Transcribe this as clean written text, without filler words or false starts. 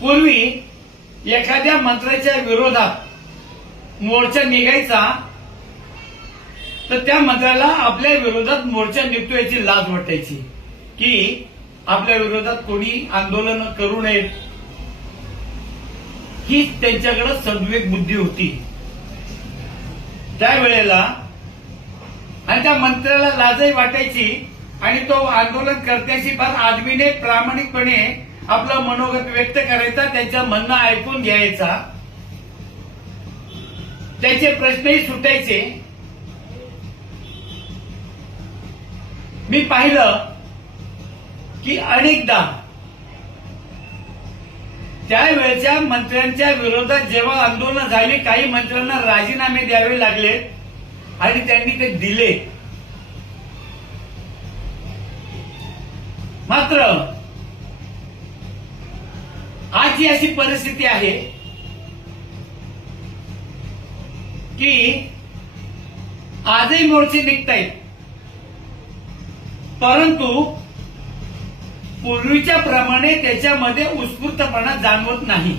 पूर्वी एखाद्या मंत्र्याच्या विरोधात मोर्चा निघायचा तर त्या मंत्र्याला आपल्या विरोधात मोर्चा निघतो याची लाज वाटायची की आपल्या विरोधात कोणी आंदोलन करू नयेत, ही त्यांच्याकडे सद्विवेक बुद्धी होती त्यावेळेला. आणि त्या मंत्र्याला लाजही वाटायची आणि तो आंदोलन करत्याशी फार आदमीने प्रामाणिकपणे आपलं मनोगत व्यक्त करायचा, त्यांचं म्हणणं ऐकून घ्यायचा, त्याचे प्रश्नही सुटायचे. मी पाहिलं की अनेकदा त्यावेळेच्या मंत्र्यांच्या विरोधात जेव्हा आंदोलन झाली, काही मंत्र्यांना राजीनामे द्यावे लागले आणि त्यांनी ते दिले. मात्र आज ही अशी परिस्थिती आहे की आजही मोर्चे निघतायत, परंतु पूर्वीच्या प्रमाणे त्याच्यामध्ये उत्स्फूर्तपणा जाणवत नाही.